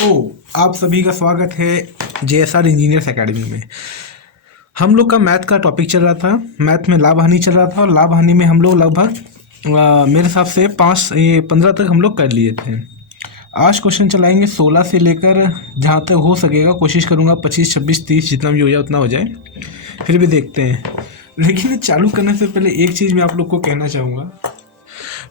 आप सभी का स्वागत है JSR इंजीनियर्स एकेडमी में। हम लोग का मैथ का टॉपिक चल रहा था। मैथ में लाभ हानि चल रहा था और लाभ हानि में हम लोग लगभग मेरे हिसाब से 15 तक हम लोग कर लिए थे। आज क्वेश्चन चलाएंगे 16 से लेकर जहाँ तक हो सकेगा। कोशिश करूँगा 25, 26, 30 जितना भी हो जाए उतना हो जाए, फिर भी देखते हैं। लेकिन चालू करने से पहले एक चीज़ मैं आप लोग को कहना चाहूँगा।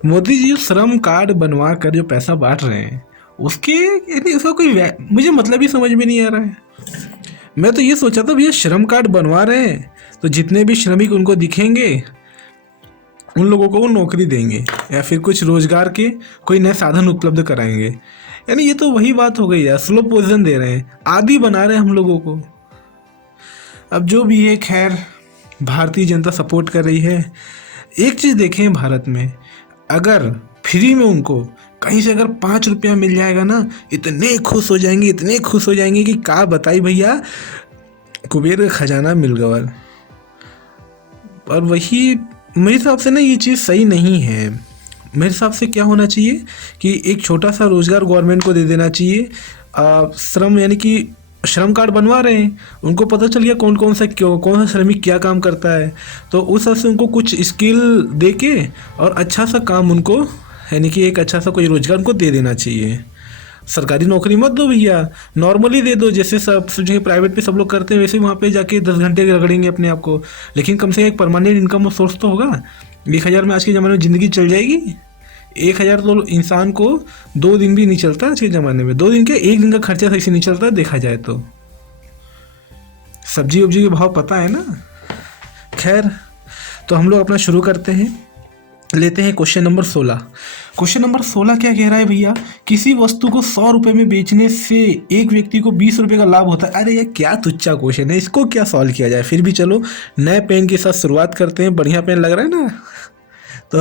मोदी जी जो श्रम कार्ड बनवा कर जो पैसा बांट रहे हैं उसके यानी उसका कोई मुझे मतलब ही समझ में नहीं आ रहा है। मैं तो ये सोचा था भैया श्रम कार्ड बनवा रहे हैं तो जितने भी श्रमिक उनको दिखेंगे उन लोगों को वो नौकरी देंगे या फिर कुछ रोजगार के कोई नए साधन उपलब्ध कराएंगे। यानी ये तो वही बात हो गई यार, स्लो पोजीशन दे रहे हैं, आदी बना रहे हैं हम लोगों को। अब जो भी है खैर, भारतीय जनता सपोर्ट कर रही है। एक चीज़ देखें भारत में, अगर फ्री में उनको कहीं से अगर 5 रुपया मिल जाएगा ना, इतने खुश हो जाएंगे, इतने खुश हो जाएंगे कि क्या बताई भैया, कुबेर का खजाना मिल गया। और वही मेरे हिसाब से ना ये चीज़ सही नहीं है। मेरे हिसाब से क्या होना चाहिए कि एक छोटा सा रोज़गार गवर्नमेंट को दे देना चाहिए। श्रम यानी कि श्रम कार्ड बनवा रहे हैं, उनको पता चल गया कौन सा श्रमिक क्या काम करता है, तो उस हिसाब से उनको कुछ स्किल दे के और अच्छा सा काम उनको यानी कि एक अच्छा सा कोई रोजगार उनको दे देना चाहिए। सरकारी नौकरी मत दो भैया, नॉर्मली दे दो, जैसे सब जो प्राइवेट पे सब लोग करते हैं वैसे वहाँ पे जाके 10 घंटे रगड़ेंगे अपने आप को। लेकिन कम से कम एक परमानेंट इनकम सोर्स तो होगा। 1000 में आज के ज़माने में ज़िंदगी चल जाएगी? 1000 तो इंसान को 2 दिन भी नहीं चलता आज के ज़माने में। 2 दिन के 1 दिन का खर्चा सही से नहीं चलता देखा जाए तो। सब्जी उब्जी के भाव पता है ना। खैर, तो हम लोग अपना शुरू करते हैं। लेते हैं क्वेश्चन नंबर 16। क्वेश्चन नंबर 16 क्या कह रहा है भैया, किसी वस्तु को 100 रुपये में बेचने से एक व्यक्ति को 20 रुपये का लाभ होता है। अरे यार क्या तुच्चा क्वेश्चन है, इसको क्या सॉल्व किया जाए। फिर भी चलो नए पेन के साथ शुरुआत करते हैं। बढ़िया पेन लग रहा है ना। तो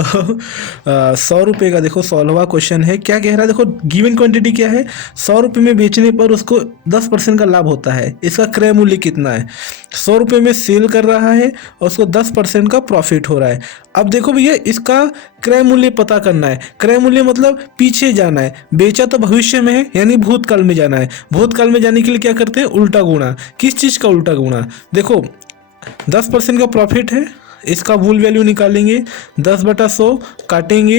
100 रुपये का देखो 16वां क्वेश्चन है। क्या कह रहा है, देखो गिवन क्वांटिटी क्या है, 100 रुपये में बेचने पर उसको 10% का लाभ होता है। इसका क्रय मूल्य कितना है, 100 रुपये में सेल कर रहा है और उसको 10% का प्रॉफिट हो रहा है। अब देखो भैया इसका क्रय मूल्य पता करना है। क्रय मूल्य मतलब पीछे जाना है, बेचा तो भविष्य में है यानी भूतकाल में जाना है। भूतकाल में जाने के लिए क्या करते हैं, उल्टा गुणा। किस चीज़ का उल्टा गुणा, देखो 10% का प्रॉफिट है, इसका मूल वैल्यू निकालेंगे, 10/100 काटेंगे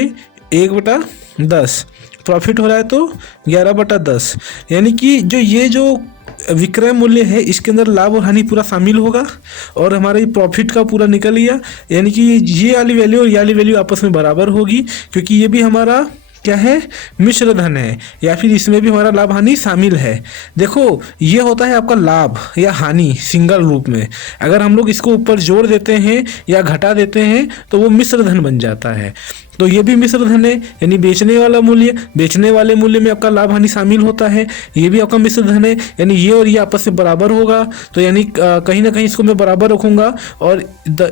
1/10, प्रॉफिट हो रहा है तो 11/10। यानी कि जो विक्रय मूल्य है इसके अंदर लाभ और हानि पूरा शामिल होगा और हमारा ये प्रॉफिट का पूरा निकल गया। यानी कि ये वाली वैल्यू और ये वाली वैल्यू आपस में बराबर होगी, क्योंकि ये भी हमारा क्या है, मिश्र धन है, या फिर इसमें भी हमारा लाभ हानि शामिल है। देखो ये होता है आपका लाभ या हानि सिंगल रूप में। अगर हम लोग इसको ऊपर जोड़ देते हैं या घटा देते हैं तो वो मिश्र धन बन जाता है। तो ये भी मिश्र धन है, यानी बेचने वाला मूल्य, बेचने वाले मूल्य में आपका लाभ हानि शामिल होता है। ये भी आपका मिश्र धन है, यानी ये और ये आपस में बराबर होगा। तो यानी कहीं ना कहीं इसको मैं बराबर रखूंगा और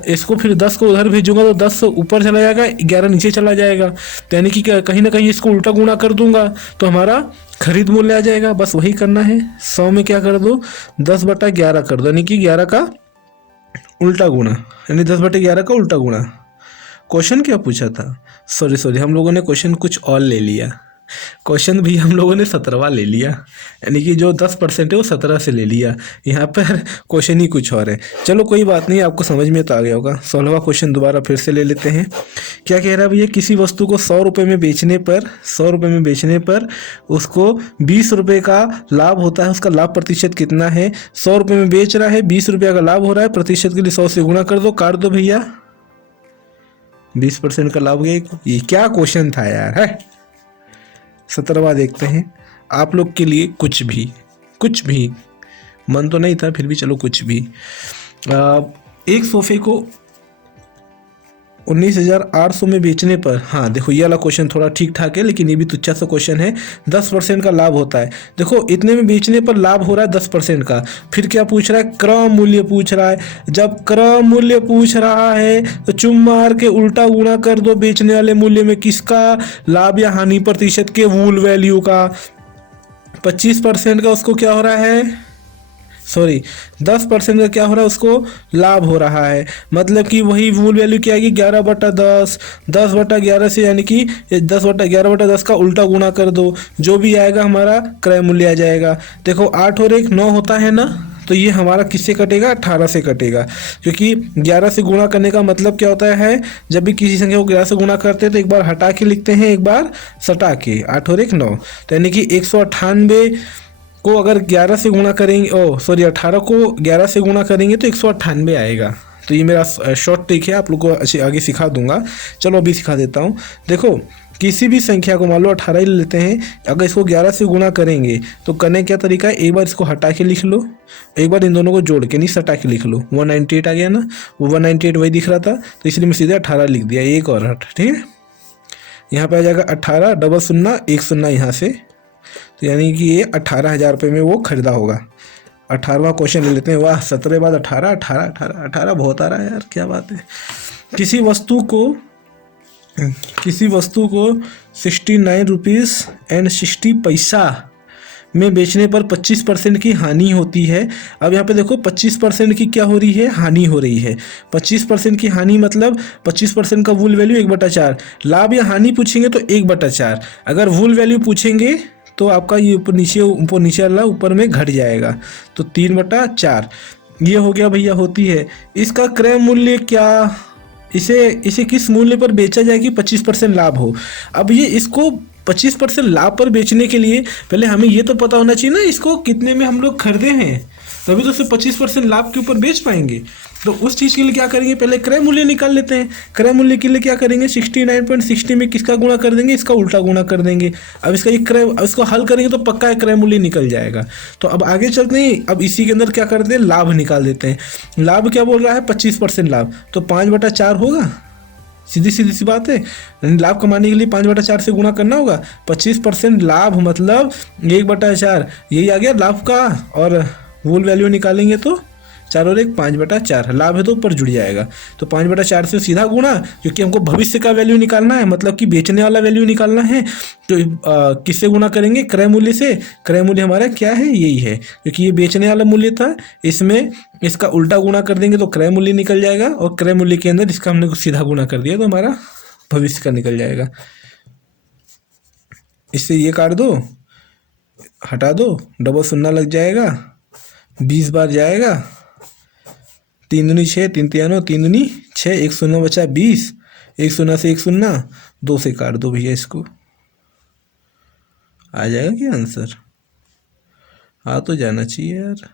इसको फिर 10 को उधर भेजूंगा तो 10 ऊपर चला जाएगा, 11 नीचे चला जाएगा। तो यानी कि कहीं ना कहीं इसको उल्टा गुणा कर दूंगा तो हमारा खरीद मूल्य आ जाएगा। बस वही करना है। 100 में क्या कर दो, 10/11 कर दो, यानी कि 11 का उल्टा गुणा, यानी 10/11 का उल्टा गुणा। क्वेश्चन क्या पूछा था, सॉरी हम लोगों ने क्वेश्चन कुछ और ले लिया। क्वेश्चन भी हम लोगों ने 17वां ले लिया, यानी कि जो 10% है वो 17 से ले लिया। यहाँ पर क्वेश्चन ही कुछ और है। चलो कोई बात नहीं, आपको समझ में तो आ गया होगा। 16वां क्वेश्चन दोबारा फिर से ले लेते हैं। क्या कह रहा है भैया, किसी वस्तु को 100 रुपये में बेचने पर उसको 20 रुपये का लाभ होता है। उसका लाभ प्रतिशत कितना है, 100 रुपये में बेच रहा है, 20 रुपये का लाभ हो रहा है, प्रतिशत के लिए 100 से गुणा कर दो, काट दो भैया, 20% का लाभ गया। ये क्या क्वेश्चन था यार, है। 17वां देखते हैं। आप लोग के लिए कुछ भी मन तो नहीं था, फिर भी चलो कुछ भी। एक सोफे को 19,800 में बेचने पर, हाँ देखो ये वाला क्वेश्चन थोड़ा ठीक ठाक है, लेकिन ये भी तुच्छा सा क्वेश्चन है। 10% का लाभ होता है। देखो इतने में बेचने पर लाभ हो रहा है 10% का। फिर क्या पूछ रहा है, क्रय मूल्य पूछ रहा है। जब क्रय मूल्य पूछ रहा है तो चुम मार के उल्टा गुणा कर दो बेचने वाले मूल्य में, किसका, लाभ या हानि प्रतिशत के मूल वैल्यू का। 25% का उसको क्या हो रहा है, सॉरी 10% का क्या हो रहा है, उसको लाभ हो रहा है। मतलब कि वही मूल वैल्यू क्या आएगी, 11/10, 10/11 से, यानी कि 10/11/10 का उल्टा गुणा कर दो, जो भी आएगा हमारा क्रय मूल्य आ जाएगा। देखो 8 और 1 9 होता है ना, तो ये हमारा किससे कटेगा, 18 से कटेगा। क्योंकि 11 से गुणा करने का मतलब क्या होता है, जब भी किसी संख्या को 11 से गुणा करते हैं तो एक बार हटा के लिखते हैं, एक बार सटा के। 8 और 1 9, तो यानी कि 198 को अगर 11 से गुणा करेंगे, 18 को 11 से गुणा करेंगे तो 198 आएगा। तो ये मेरा शॉर्ट ट्रिक है, आप लोग को अच्छे आगे सिखा दूंगा। चलो अभी सिखा देता हूँ। देखो किसी भी संख्या को, मान लो 18 ही लेते हैं, अगर इसको 11 से गुणा करेंगे तो करने क्या तरीका है, एक बार इसको हटा के लिख लो, एक बार इन दोनों को जोड़ के नहीं सटा के लिख लो। 198 आ गया ना, वो 198 वही दिख रहा था, तो इसलिए मैं सीधे 18 लिख दिया, एक और 8, ठीक है। यहाँ पे आ जाएगा 18, डबल शून्य, एक शून्य यहाँ से, तो यानी कि ये 18,000 रुपये में वो खरीदा होगा। 18वां क्वेश्चन ले लेते हैं। वाह, 17 बाद 18, 18, 18, 18 बहुत आ रहा है यार, क्या बात है। किसी वस्तु को 69 रुपीज़ एंड 60 पैसा में बेचने पर 25% की हानि होती है। अब यहाँ पे देखो 25% की क्या हो रही है, हानि हो रही है। 25% की हानि मतलब 25% का वूल वैल्यू 1/4। लाभ या हानि पूछेंगे तो 1/4। अगर वूल वैल्यू पूछेंगे तो आपका ये ऊपर नीचे वाला ऊपर में घट जाएगा, तो 3/4 ये हो गया भैया, होती है। इसका क्रय मूल्य क्या, इसे किस मूल्य पर बेचा जाए कि 25% लाभ हो। अब ये इसको 25% लाभ पर बेचने के लिए पहले हमें ये तो पता होना चाहिए ना इसको कितने में हम लोग खरीदे हैं, तभी तो सिर्फ 25% लाभ के ऊपर बेच पाएंगे। तो उस चीज़ के लिए क्या करेंगे, पहले क्रय मूल्य निकाल लेते हैं। क्रय मूल्य के लिए क्या करेंगे, 69.60 में किसका गुणा कर देंगे, इसका उल्टा गुणा कर देंगे। अब इसका ये इसको हल करेंगे तो पक्का क्रय मूल्य निकल जाएगा। तो अब आगे चलते हैं, अब इसी के अंदर क्या करते हैं, लाभ निकाल देते हैं। लाभ क्या बोल रहा है, 25% लाभ, तो 5/4 होगा। सीधी सी बात है, लाभ कमाने के लिए 5/4 से गुणा करना होगा। 25% लाभ मतलब 1/4, यही आ गया लाभ का। और वूल वैल्यू निकालेंगे तो 4 और 1 5/4, लाभ है तो ऊपर जुड़ जाएगा। तो 5/4 से सीधा गुणा, क्योंकि हमको भविष्य का वैल्यू निकालना है, मतलब कि बेचने वाला वैल्यू निकालना है। तो किससे गुणा करेंगे, क्रय मूल्य से। क्रय मूल्य हमारा क्या है, यही है, क्योंकि ये बेचने वाला मूल्य था, इसमें इसका उल्टा गुणा कर देंगे तो क्रय मूल्य निकल जाएगा। और क्रय मूल्य के अंदर इसका हमने सीधा गुणा कर दिया तो हमारा भविष्य का निकल जाएगा। इससे ये काट दो, हटा दो, डबल शून्य लग जाएगा, 20 बार जाएगा, 3 दूनी 6, 3 तिया 9, 3 दूनी 6, 1 शून्य बचा 20, 1 शून्य से 1 शून्य, 2 से काट दो भैया, इसको आ जाएगा क्या आंसर, आ तो जाना चाहिए यार।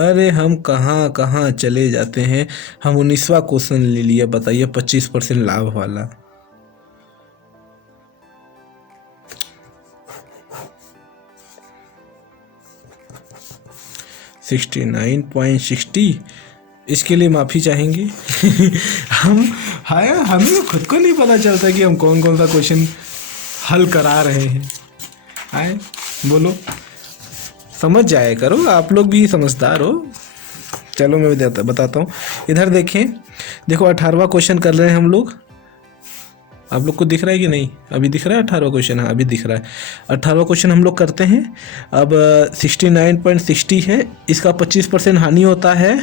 अरे हम कहाँ कहाँ चले जाते हैं, हम 19वां क्वेश्चन ले लिया, बताइए 25% लाभ वाला। $69.60, इसके लिए माफ़ी चाहेंगे। हमें खुद को नहीं पता चलता कि हम कौन कौन सा क्वेश्चन हल करा रहे हैं। आए बोलो, समझ जाया करो, आप लोग भी समझदार हो। चलो मैं बताता हूँ। इधर देखें, देखो 18वां क्वेश्चन कर रहे हैं हम लोग। आप लोग को दिख रहा है कि नहीं, अभी दिख रहा है 18वां क्वेश्चन, हाँ अभी दिख रहा है। 18वां क्वेश्चन हम लोग करते हैं। अब 69.60 है, इसका 25% हानि होता है।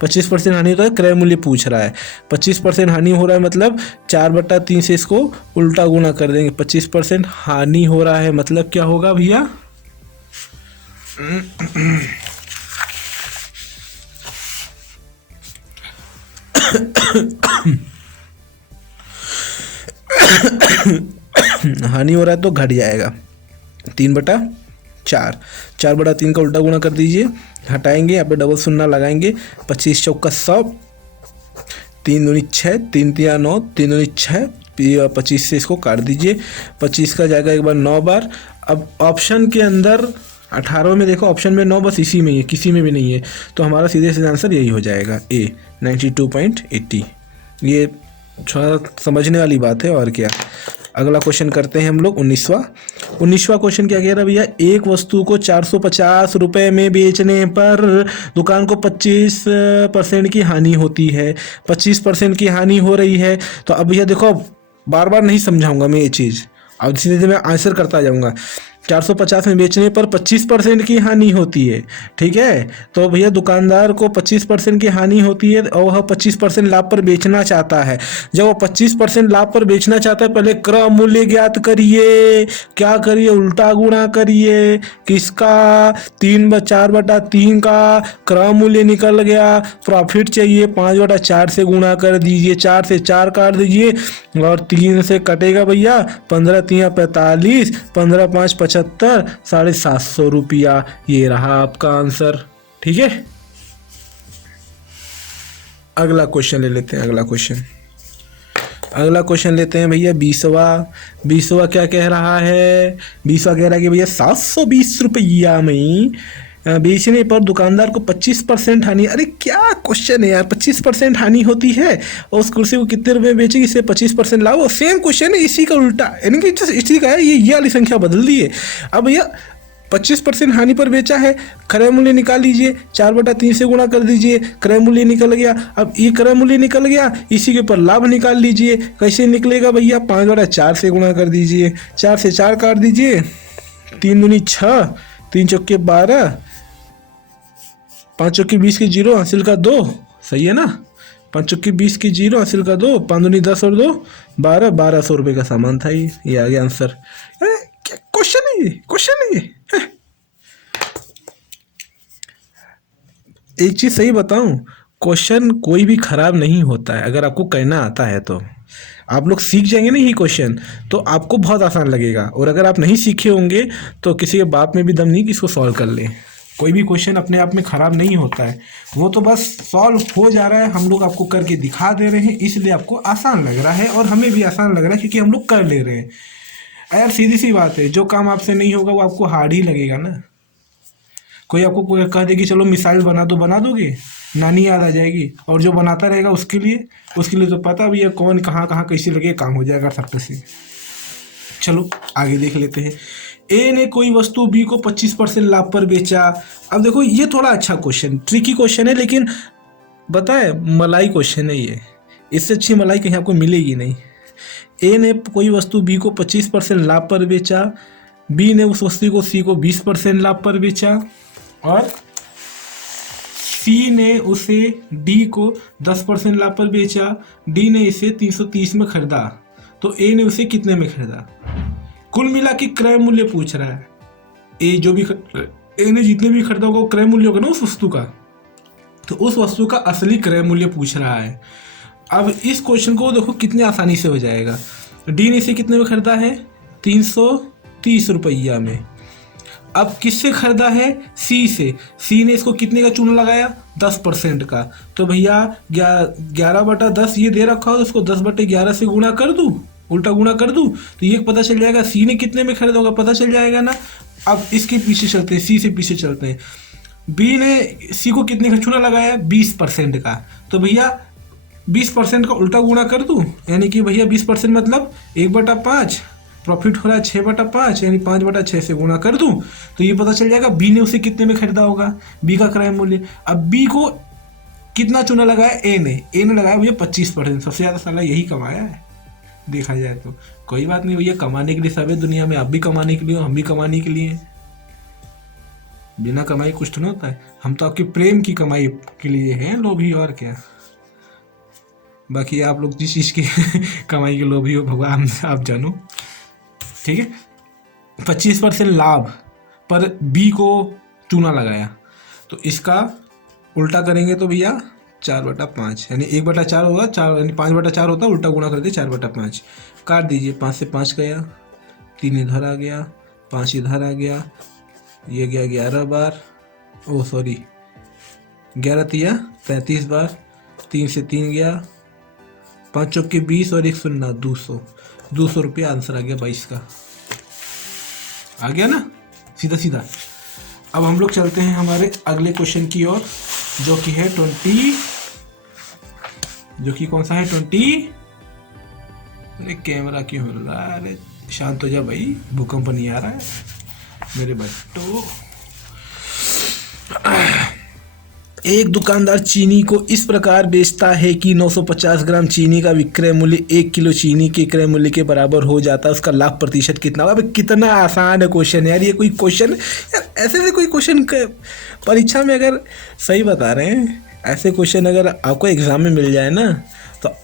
25% हानि होता है, क्रय मूल्य पूछ रहा है। 25% हानि हो रहा है मतलब 4/3 से इसको उल्टा गुणा कर देंगे। 25% हानि हो रहा है मतलब क्या होगा भैया, हानि हो रहा है तो घट जाएगा 3/4। 4/3 का उल्टा गुणा कर दीजिए, हटाएंगे, यहाँ पे डबल शून्य लगाएंगे। 25 चौका 100, 3 दूनी 6, 3 तिया 9, 3 दूनी 6, 25 से इसको काट दीजिए। 25 का जाएगा एक बार 9 बार। अब ऑप्शन के अंदर 18 में देखो, ऑप्शन में 9 बस इसी में ही है, किसी में भी नहीं है, तो हमारा सीधे सीधे आंसर यही हो जाएगा, ए 92.80। ये थोड़ा समझने वाली बात है, और क्या। अगला क्वेश्चन करते हैं हम लोग 19वां क्वेश्चन क्या कह रहा है भैया, एक वस्तु को 450 रुपये में बेचने पर दुकान को 25% की हानि होती है। 25% की हानि हो रही है, तो अब भैया देखो बार बार नहीं समझाऊंगा मैं ये चीज़, अब सीधे मैं आंसर करता जाऊंगा। 450 में बेचने पर 25% की हानि होती है। ठीक है, तो भैया दुकानदार को 25% की हानि होती है और वह 25% लाभ पर बेचना चाहता है। जब वो 25% लाभ पर बेचना चाहता है, पहले क्रय मूल्य ज्ञात करिए। क्या करिए? उल्टा गुणा करिए। किसका? 4/3 का क्रय मूल्य निकल गया। प्रॉफिट चाहिए, 5/4 से गुणा कर दीजिए, 4 से 4 काट दीजिए और 3 से कटेगा भैया। 15×3 = 45, 15×5 = 75, 750 रुपया। ये रहा आपका आंसर। ठीक है, अगला क्वेश्चन ले लेते हैं। अगला क्वेश्चन लेते हैं भैया 20वां क्या कह रहा है? 20वां कह रहा है कि भैया 720 रुपया में बेचने पर दुकानदार को 25% हानि। अरे क्या क्वेश्चन है यार, 25% हानि होती है और उस कुर्सी को कितने रुपए में बेचेगी, इससे 25% लाभ। और सेम क्वेश्चन है, इसी का उल्टा, यानी कि इसी का है, ये वाली संख्या बदल दी है। अब भैया 25% हानि पर बेचा है, क्रय मूल्य निकाल लीजिए, 4/3 से गुणा कर दीजिए, क्रय मूल्य निकल गया। अब ये क्रय मूल्य निकल गया, इसी के ऊपर लाभ निकाल लीजिए। कैसे निकलेगा भैया? 5/4 से गुणा कर दीजिए, 4 से 4 काट दीजिए, 3 दूनी 6, 3 चौके 12, 5 चौके 20 के 0, हासिल का 2। सही है ना? 5 चौके 20 के 0, हासिल का 2, 5 दूनी 10 और 2 12, 1200 रुपये का सामान था। ये आ गया आंसर। क्या क्वेश्चन है ये? एक चीज सही बताऊं, क्वेश्चन कोई भी खराब नहीं होता है अगर आपको कहना आता है तो। आप लोग सीख जाएंगे ना ये क्वेश्चन, तो आपको बहुत आसान लगेगा। और अगर आप नहीं सीखे होंगे तो किसी के बाप में भी दम नहीं कि इसको सॉल्व कर लें। कोई भी क्वेश्चन अपने आप में ख़राब नहीं होता है, वो तो बस सॉल्व हो जा रहा है, हम लोग आपको करके दिखा दे रहे हैं, इसलिए आपको आसान लग रहा है और हमें भी आसान लग रहा है क्योंकि हम लोग कर ले रहे हैं। यार सीधी सी बात है, जो काम आपसे नहीं होगा वो आपको हार्ड ही लगेगा ना। कोई आपको कह दे कि चलो मिसाइल बना दो, बना दोगे? नानी याद आ जाएगी। और जो बनाता रहेगा उसके लिए तो पता भी है कौन कहाँ कहाँ कैसे लगे, काम हो जाएगा सब से। चलो आगे देख लेते हैं। ए ने कोई वस्तु बी को 25% लाभ पर बेचा। अब देखो ये थोड़ा अच्छा क्वेश्चन, ट्रिकी क्वेश्चन है, लेकिन बताए मलाई क्वेश्चन है ये। इससे अच्छी मलाई कहीं आपको मिलेगी नहीं। ए ने कोई वस्तु बी को 25% लाभ पर बेचा, बी ने उस वस्तु को सी को 20% लाभ पर बेचा और सी ने उसे डी को 10% लाभ पर बेचा। डी ने इसे 330 में खरीदा, तो ए ने उसे कितने में खरीदा? कुल मिला के क्रय मूल्य पूछ रहा है। ए ने जितने भी खरीदा होगा वो क्रय मूल्य होगा ना उस वस्तु का, तो उस वस्तु का असली क्रय मूल्य पूछ रहा है। अब इस क्वेश्चन को देखो कितनी आसानी से हो जाएगा। डी ने इसे कितने में खरीदा है? 330 रुपया में। अब किससे खरीदा है? सी से। सी ने इसको कितने का चूना लगाया? 10% का। तो भैया 11/10 ये दे रखा हो, तो इसको 10/11 से गुणा कर दूं, उल्टा गुणा कर दूं, तो ये पता चल जाएगा सी ने कितने में खरीदा होगा, पता चल जाएगा ना। अब इसके पीछे चलते हैं, सी से पीछे चलते हैं। बी ने सी को कितने का चूना लगाया? 20% का। तो भैया 20% का उल्टा गुणा कर दूं, यानी कि भैया 20% मतलब 1/5, प्रॉफिट हो रहा है 6/5, यानी 5/6 से गुणा कर दूं, तो ये पता चल जाएगा बी ने उसे कितने में खरीदा होगा, बी का क्रय मूल्य। अब बी को कितना चूना लगाया? ए ने लगाया भैया 25%। सबसे ज़्यादा साला यही कमाया है देखा जाए तो। कोई बात नहीं भैया, कमाने के लिए सब है दुनिया में। आप भी कमाने के लिए हो, हम भी कमाने के लिए। बिना कमाई कुछ तो नहीं होता है। हम तो आपके प्रेम की कमाई के लिए हैं लोभी, और क्या। बाकी आप लोग जिस चीज़ की कमाई के लोभी हो भगवान आप जानो। ठीक है, 25% लाभ पर बी को चूना लगाया, तो इसका उल्टा करेंगे तो भैया 4/5, यानी 1/4 होगा, 4 यानी 5/4 होता है, उल्टा गुणा कर दिए 4/5। काट दीजिए, 5 से 5 गया, 3 इधर आ गया, 5 इधर आ गया, ये गया 11 बार, 11 तिया 33 बार, 3 से 3 गया, 5 चौके 20 और 1 शून्य 200 रुपया आंसर आ गया 22 का। आ गया ना सीधा सीधा। अब हम लोग चलते हैं हमारे अगले क्वेश्चन की ओर, जो कि है 20, जो कि कौन सा है 20। अरे कैमरा क्यों हिल रहा है? अरे शांत हो जा भाई, भूकंप नहीं आ रहा है मेरे बच्चों। एक दुकानदार चीनी को इस प्रकार बेचता है कि 950 ग्राम चीनी का विक्रय मूल्य 1 किलो चीनी के क्रय मूल्य के बराबर हो जाता है। उसका लाभ प्रतिशत कितना होगा? कितना आसान है क्वेश्चन यार, ये कोई क्वेश्चन यार, ऐसे कोई क्वेश्चन परीक्षा में अगर सही बता रहे हैं, ऐसे क्वेश्चन अगर आपको एग्जाम में मिल जाए ना, तो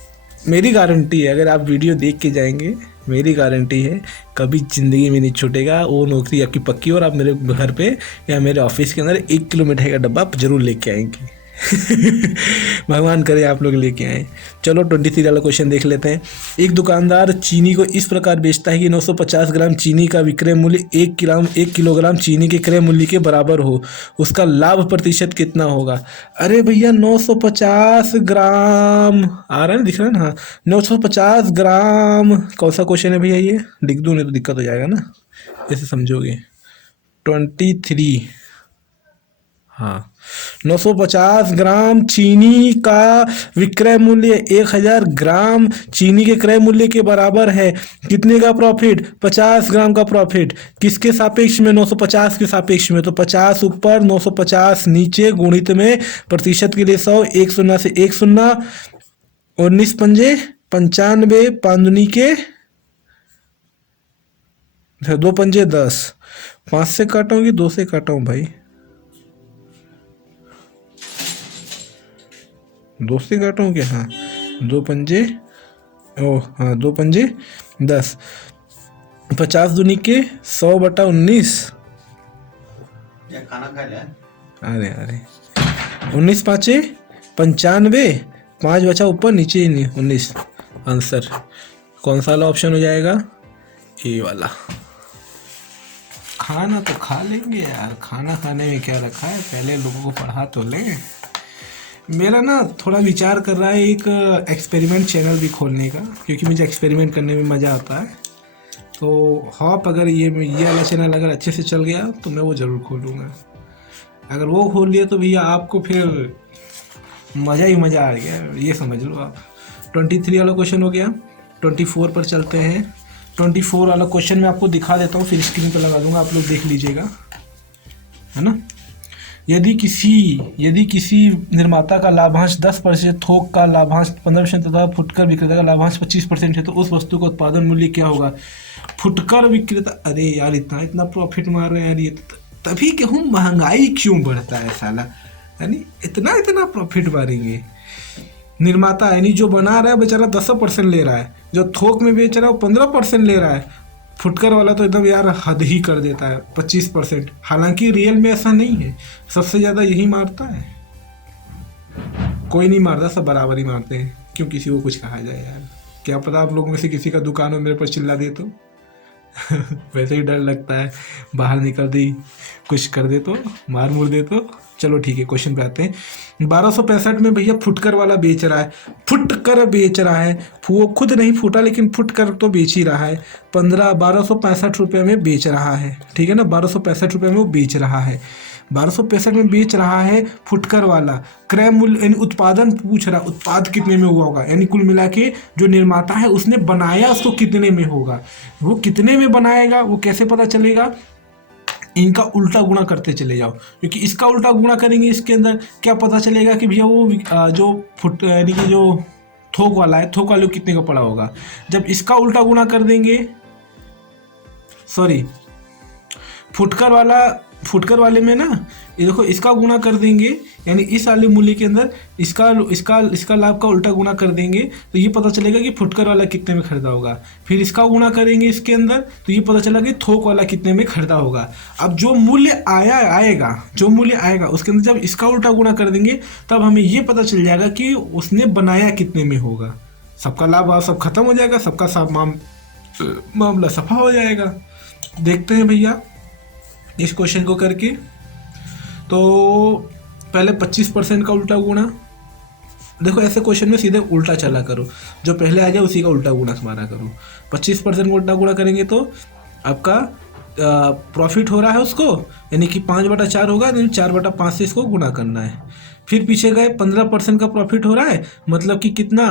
मेरी गारंटी है, अगर आप वीडियो देख के जाएंगे, मेरी गारंटी है कभी ज़िंदगी में नहीं छूटेगा, वो नौकरी आपकी पक्की। और आप मेरे घर पे या मेरे ऑफिस के अंदर 1 किलो मिठाई का डब्बा आप जरूर लेके आएंगे। भगवान करे आप लोग लेके आए। चलो 23 वाला क्वेश्चन देख लेते हैं। एक दुकानदार चीनी को इस प्रकार बेचता है कि 950 ग्राम चीनी का विक्रय मूल्य 1 किलोग्राम चीनी के क्रय मूल्य के बराबर हो। उसका लाभ प्रतिशत कितना होगा? अरे भैया 950 ग्राम आ रहा है ना, दिख रहा है ना? हाँ, 950 ग्राम कौन सा क्वेश्चन है भैया? ये लिख दूँ नहीं तो दिक्कत हो जाएगा ना, ऐसे समझोगे। 23, हाँ, 950 ग्राम चीनी का विक्रय मूल्य 1000 ग्राम चीनी के क्रय मूल्य के बराबर है। कितने का प्रॉफिट? 50 ग्राम का प्रॉफिट। किसके सापेक्ष में? 950 के सापेक्ष में। तो 50 ऊपर 950 नीचे, गुणित में प्रतिशत के लिए 100, 1 शून्य से 1 शून्य, 19 पंजे 95, 5 दूनी के 2 पंजे 10, 5 से काटा कि 2 से काटा हूँ भाई? 2 से काटा हूँ क्या? हाँ, 2 पंजे, हाँ 2 पंजे 10, 50 दूनी के 100/19। खाना खा लिया? अरे 19 पाँचे 95, 5 बचा ऊपर, नीचे 19। आंसर कौन सा वाला ऑप्शन हो जाएगा? ए वाला। खाना तो खा लेंगे यार, खाना खाने में क्या रखा है, पहले लोगों को पढ़ा तो लें। मेरा ना थोड़ा विचार कर रहा है एक एक्सपेरिमेंट चैनल भी खोलने का, क्योंकि मुझे एक्सपेरिमेंट करने में मज़ा आता है। तो हॉप अगर ये वाला चैनल अगर अच्छे से चल गया तो मैं वो ज़रूर खोलूँगा। अगर वो खोल लिया तो भैया आपको फिर मज़ा ही मज़ा आ गया, ये समझ लो आप। 23 वाला क्वेश्चन हो गया। 24 पर चलते हैं। 24 वाला क्वेश्चन मैं आपको दिखा देता हूँ, फिर स्क्रीन पर लगा दूंगा, आप लोग देख लीजिएगा, है ना। यदि किसी निर्माता का लाभांश 10%, थोक का लाभांश 15% तथा फुटकर विक्रेता का लाभांश 25% है तो उस वस्तु का उत्पादन मूल्य क्या होगा? फुटकर विक्रेता, अरे यार इतना प्रॉफिट मार रहे हैं यार, ये तभी कहूँ महंगाई क्यों बढ़ता है साला, यानी इतना प्रॉफिट मारेंगे। निर्माता यानी जो बना रहा है बेचारा 10% ले रहा है, जो थोक में बेच रहा है वो 15% ले रहा है, फुटकर वाला तो एकदम यार हद ही कर देता है 25%। हालांकि रियल में ऐसा नहीं है, सबसे ज़्यादा यही मारता है, कोई नहीं मारता, सब बराबर ही मारते हैं। क्यों किसी को कुछ कहा जाए यार, क्या पता आप लोग में से किसी का दुकान हो मेरे पर चिल्ला दे तो वैसे ही डर लगता है, बाहर निकल दी कुछ कर दे तो, मार मुर दे तो। चलो ठीक है, क्वेश्चन पे आते हैं। 1265 में भैया फुटकर वाला बेच रहा है, फुटकर बेच रहा है, वो खुद नहीं फूटा लेकिन फुटकर तो बेच ही रहा है। 1265 रुपये में बेच रहा है, ठीक है ना, 1265 रुपये में वो बेच रहा है, 1265 में बेच रहा है फुटकर वाला। क्रय मूल्य यानी उत्पादन पूछ रहा, उत्पाद कितने में हुआ होगा, यानी कुल मिला के जो निर्माता है उसने बनाया उसको कितने में होगा, वो कितने में बनाएगा वो कैसे पता चलेगा? इनका उल्टा गुणा करते चले जाओ, क्योंकि इसका उल्टा गुणा करेंगे इसके अंदर क्या पता चलेगा कि भैया वो जो फुट यानी कि जो थोक वाला है, थोक वाले को कितने का पड़ा होगा। जब इसका उल्टा गुणा कर देंगे, सॉरी फुटकर वाले में ना, ये देखो इसका गुणा कर देंगे, यानी इस वाले मूल्य के अंदर इसका लाभ का उल्टा गुणा कर देंगे तो ये पता चलेगा कि फुटकर वाला कितने में खरीदा होगा। फिर इसका गुणा करेंगे इसके अंदर तो ये पता चला कि थोक वाला कितने में खरीदा होगा। अब जो मूल्य आएगा उसके अंदर जब इसका उल्टा गुणा कर देंगे तब हमें ये पता चल जाएगा कि उसने बनाया कितने में होगा। सबका लाभ सब खत्म हो जाएगा, सबका सब मामला सफा हो जाएगा। देखते हैं भैया इस क्वेश्चन को करके। तो पहले 25% का उल्टा गुणा, देखो ऐसे क्वेश्चन में सीधे उल्टा चला करो, जो पहले आ जाए उसी का उल्टा गुणा मारा करो। 25% का उल्टा गुणा करेंगे तो आपका प्रॉफिट हो रहा है उसको, यानी कि 5/4 होगा, यानी 4/5 से इसको गुणा करना है। फिर पीछे गए 15% का प्रॉफिट हो रहा है, मतलब कि कितना,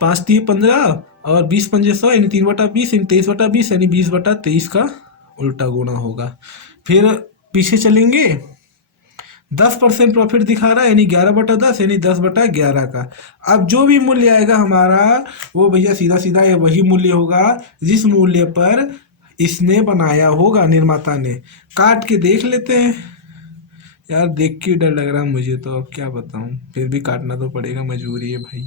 5 × 3 = 15 और 20 × 5 = 100, यानी 3/20 यानी 23/20 यानी 20/23 का उल्टा गुणा होगा। फिर पीछे चलेंगे 10% प्रॉफिट दिखा रहा है, यानी 11/10 यानी 10/11 का। अब जो भी मूल्य आएगा हमारा वो भैया सीधा सीधा ये वही मूल्य होगा जिस मूल्य पर इसने बनाया होगा, निर्माता ने। काट के देख लेते हैं यार, देख के डर लग रहा है मुझे तो, अब क्या बताऊं, फिर भी काटना तो पड़ेगा, मजबूरी है भाई।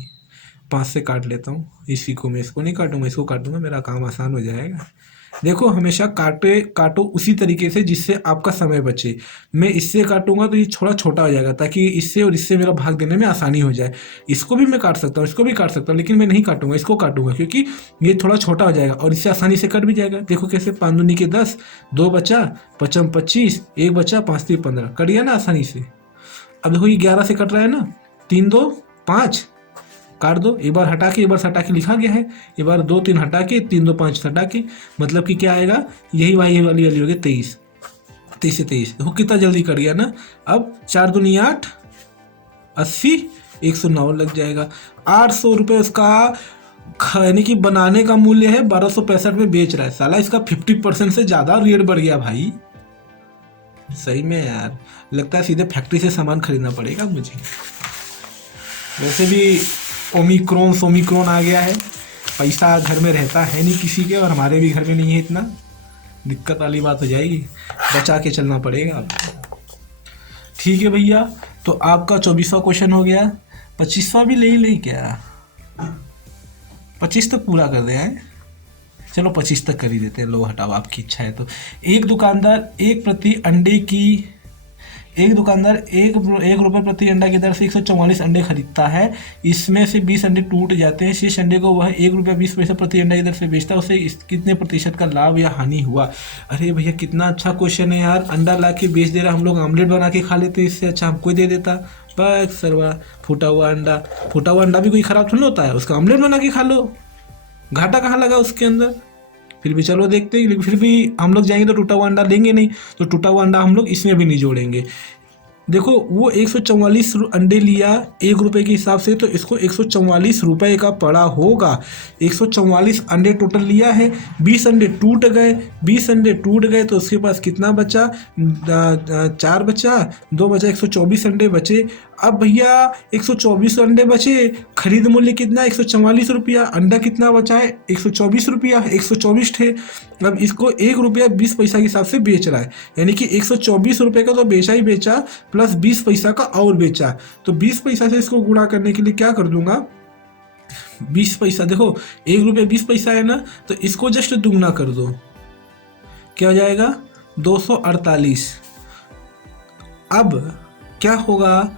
5 से काट लेता हूँ, इसी को मैं इसको नहीं काटूंगा, इसको काटूंगा, मेरा काम आसान हो जाएगा। देखो हमेशा काटो उसी तरीके से जिससे आपका समय बचे। मैं इससे काटूंगा तो ये थोड़ा छोटा हो जाएगा, ताकि इससे और इससे मेरा भाग देने में आसानी हो जाए। इसको भी मैं काट सकता हूँ, इसको भी काट सकता हूँ, लेकिन मैं नहीं काटूंगा, इसको काटूंगा क्योंकि ये थोड़ा छोटा हो जाएगा और इससे आसानी से कट भी जाएगा। देखो कैसे, 5 दूनी के 10, 2 बचा, 5 25, 1 बचा, 5 3 15, कट गया ना आसानी से। अब देखो ये 11 से कट रहा है ना, 3 2 5, काट दो। एक बार हटा के, एक बार हटा के लिखा गया है, एक बार 2 3 हटा के, 3 2 5 हटा के, मतलब कि क्या आएगा, यही वाली वाली हो गई 23, 23 से 23। देखो कितना जल्दी कट गया ना। अब 4 दूनी 8, 80, 109 लग जाएगा। 800 रुपये उसका यानी कि बनाने का मूल्य है, 1265 में बेच रहा है। साला इसका 50% से ज़्यादा रेट बढ़ गया भाई, सही में यार। लगता है सीधे फैक्ट्री से सामान खरीदना पड़ेगा मुझे। वैसे भी ओमिक्रॉन आ गया है, पैसा घर में रहता है नहीं किसी के, और हमारे भी घर में नहीं है इतना, दिक्कत वाली बात हो जाएगी, बचा के चलना पड़ेगा अब। ठीक है भैया, तो आपका 24वां क्वेश्चन हो गया। 25वां भी ले ही ले क्या, 25 तक पूरा कर दे हैं, चलो 25 तक कर ही देते हैं, लो हटाओ, आपकी इच्छा है तो। एक दुकानदार एक रुपये प्रति अंडा की दर से 144 अंडे खरीदता है। इसमें से 20 अंडे टूट जाते हैं, शेष अंडे को वह 1 रुपया 20 पैसा प्रति अंडा की दर से बेचता है। उसे कितने प्रतिशत का लाभ या हानि हुआ। अरे भैया कितना अच्छा क्वेश्चन है यार, अंडा ला के बेच दे रहा, हम लोग आमलेट बना के खा लेते, इससे अच्छा हमको दे देता। बस सरवा, फूटा हुआ अंडा भी कोई ख़राब थोड़ी होता है, उसका आमलेट बना के खा लो, घाटा कहाँ लगा उसके अंदर। फिर भी चलो देखते हैं, लेकिन फिर भी हम लोग जाएंगे तो टूटा हुआ अंडा लेंगे नहीं, तो टूटा हुआ अंडा हम लोग इसमें भी नहीं जोड़ेंगे। देखो वो 144 अंडे लिया 1 रुपये के हिसाब से, तो इसको 144 रुपये का पड़ा होगा। 144 अंडे टोटल लिया है, 20 अंडे टूट गए, तो उसके पास कितना बचा, 4 बचा, 2 बचा, 124 अंडे बचे। अब भैया 124 अंडे बचे, खरीद मूल्य कितना, 144 रुपया, अंडा कितना बचा है, 124 रुपया, 124 थे। अब इसको 1 रुपया 20 पैसा के हिसाब से बेच रहा है, यानी कि 124 रुपये का तो बेचा प्लस 20 पैसा का और बेचा, तो 20 पैसा से इसको गुणा करने के लिए क्या कर दूंगा, 20 पैसा, देखो 1 रुपया 20 पैसा है ना, तो इसको जस्ट दुगना कर दो, क्या हो जाएगा 248। अब क्या होगा,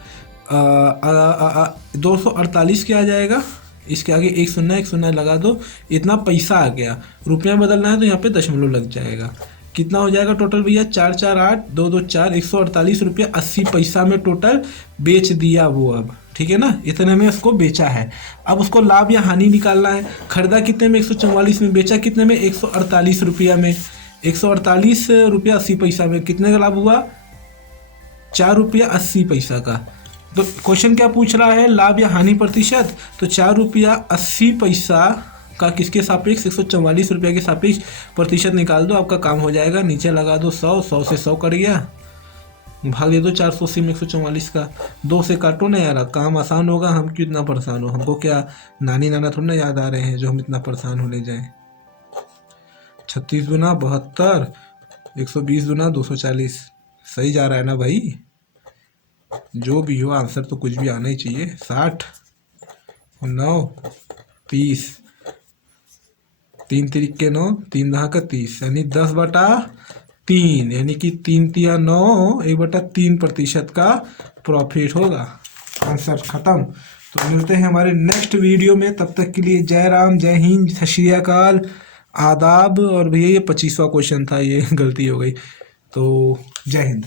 248 क्या आ जाएगा, इसके आगे एक शून्य लगा दो, इतना पैसा आ गया। रुपया बदलना है तो यहाँ पे दशमलव लग जाएगा। कितना हो जाएगा टोटल भैया, 4 4 8 2 2 4, 148 रुपया 80 पैसा में टोटल बेच दिया वो। अब ठीक है ना, इतने में उसको बेचा है। अब उसको लाभ या हानि निकालना है। खरीदा कितने में, 144 में, बेचा कितने में, 148 रुपया में। 148 रुपया 80 पैसा में कितने का लाभ हुआ, 4 रुपया 80 पैसा का। तो क्वेश्चन क्या पूछ रहा है, लाभ या हानि प्रतिशत, तो 4 रुपया 80 पैसा का किसके सापेक्ष, 144 रुपया के सापेक्ष प्रतिशत निकाल दो, आपका काम हो जाएगा। नीचे लगा दो 100 से 100 कट गया, भाग दे दो 480 में 144 का, 2 से काटो ना यार, काम आसान होगा। हम क्यों इतना परेशान हो, हमको क्या नानी नाना थोड़ा ना याद आ रहे हैं जो हम इतना परेशान होने जाएं। 36 दूना 72, 120 दूना 240, सही जा रहा है ना भाई। जो भी हो आंसर तो कुछ भी आना ही चाहिए। 60 9 30, 3 तिरिक्के 9, 3 दहा का 30, यानी 10/3, यानी कि 3 तिया 9, 1/3% का प्रॉफिट होगा। आंसर खत्म। तो मिलते हैं हमारे नेक्स्ट वीडियो में, तब तक के लिए जय राम, जय हिंद, सत श्री अकाल, आदाब। और भैया ये 25वां क्वेश्चन था, ये गलती हो गई, तो जय हिंद।